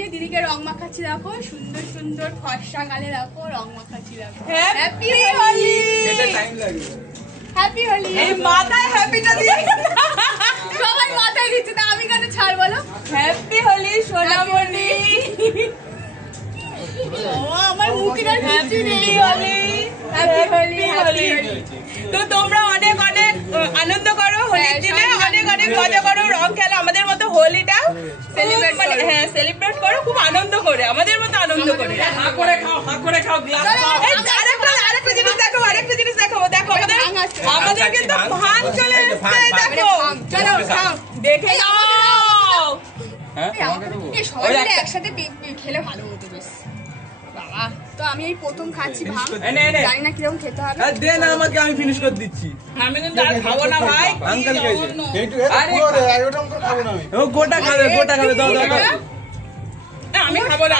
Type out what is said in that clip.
যে দিদিকে রং মাখাচ্ছি দেখো, সুন্দর সুন্দর ফর্সা গালে দেখো রং মাখাচ্ছি দেখো। হ্যাপি হোলি। এটা টাইম লাগবে। হ্যাপি হোলি। এই মাথায় হ্যাপিটা দিয়ে সবাই মাথায় দিচ্ছে, তা আমি কেন ছাড় বলো? হ্যাপি হোলি সোনামণি। আমার মুখে আর কিছু নেই। Happy Holi, happy Holi. তো তোমরা অনেক অনেক আনন্দ করো হোলির দিনে, অনেক অনেক মজা করো, রং খেলো, আমাদের মতো হোলিটা সেলিব্রেট হ্যাঁ সেলিব্রেট করো খুব আনন্দ করে, আমাদের মতো আনন্দ করে। হাঁ করে খাও গ্লাস দাও। এই আরেকটা জিনিস দেখো, আরেকটা জিনিস দেখো, দেখো আমাদের কিন্তু ভান চলে এসেছে, এই দেখো চলো খাও। দেখে নাও। হ্যাঁ তোমাকে দেবো। সবাই মিলে একসাথে খেলে ভালো হতো বেশ। বাবা, তো আমি এই প্রথম খাচ্ছি ভাঙ, এনে, এনে। জানি না কিরকম খেতে হবে। আর দে না আমাকে, আমি ফিনিশ করে দিচ্ছি। আমি কিন্তু আর খাবো না ভাই। আঙ্কেল খেয়েছে। আরে পুরো রে, ওরকম করে খাবো না আমি। ও গোটা খাবে দাও দাও দাও। আমি খাবো না।